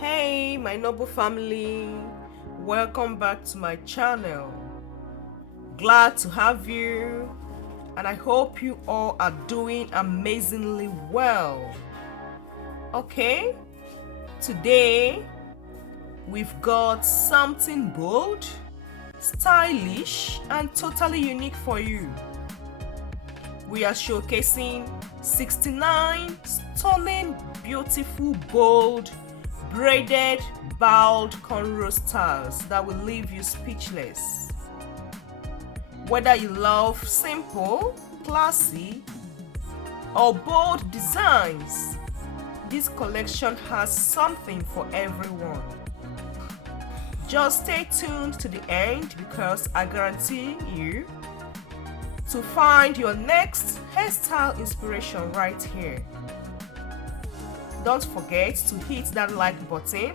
Hey my noble family, welcome back to my channel. Glad to have you, and I hope you all are doing amazingly well. Okay, today we've got something bold, stylish and totally unique for you. We are showcasing 69 stunning, beautiful, bold, braided, bald cornrow styles that will leave you speechless. Whether you love simple, classy, or bold designs, this collection has something for everyone. Just stay tuned to the end because I guarantee you to find your next hairstyle inspiration right here. Don't forget to hit that like button,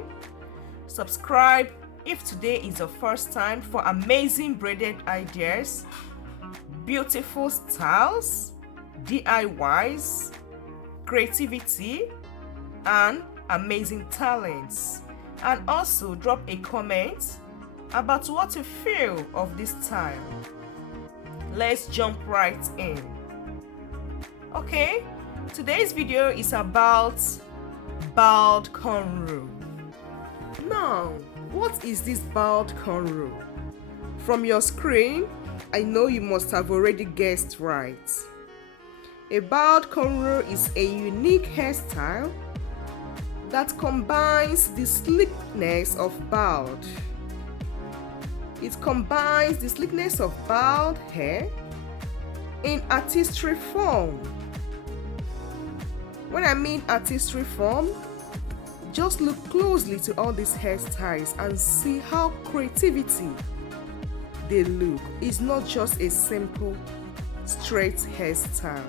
subscribe if today is your first time for amazing braided ideas, beautiful styles, DIYs, creativity, and amazing talents. And also drop a comment about what you feel of this style. Let's jump right in. Okay, today's video is about bald cornrow. Now, what is this bald cornrow? From your screen, I know you must have already guessed right. A bald cornrow is a unique hairstyle that combines the sleekness of bald. It combines the sleekness of bald hair in artistry form. When I mean artistry form, just look closely to all these hairstyles and see how creativity they look. It's not just a simple straight hairstyle.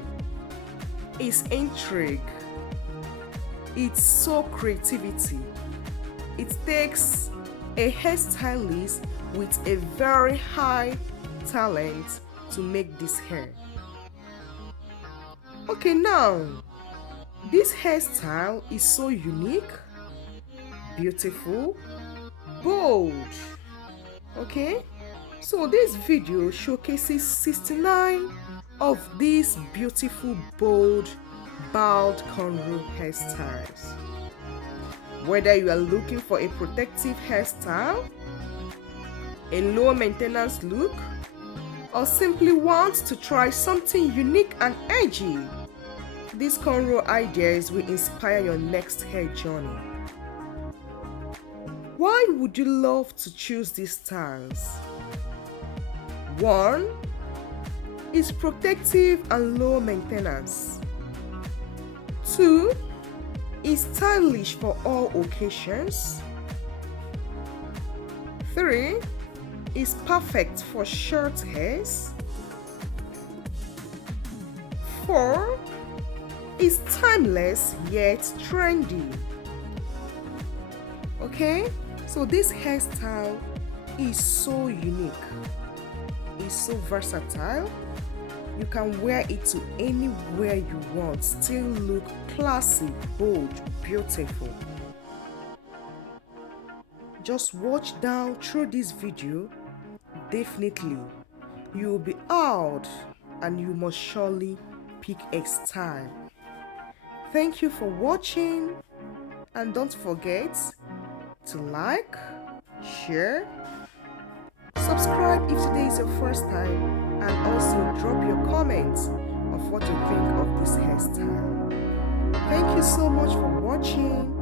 It's intrigue. It's so creativity. It takes a hairstylist with a very high talent to make this hair. Okay, now this hairstyle is so unique, beautiful, bold. Okay, so this video showcases 69 of these beautiful, bold, bald cornrow hairstyles. Whether you are looking for a protective hairstyle, a low maintenance look, or simply want to try something unique and edgy, these cornrow ideas will inspire your next hair journey. Why would you love to choose these styles? 1. It's protective and low maintenance. 2. Is stylish for all occasions. 3. Is perfect for short hairs. 4. Is timeless yet trendy. Okay, so this hairstyle is so unique. It's so versatile. You can wear it to anywhere you want, still look classy, bold, beautiful. Just watch down through this video. Definitely, you will be out and you must surely pick a style. Thank you for watching, and don't forget to like, share, subscribe if today is your first time, and also drop your comments of what you think of this hairstyle. Thank you so much for watching.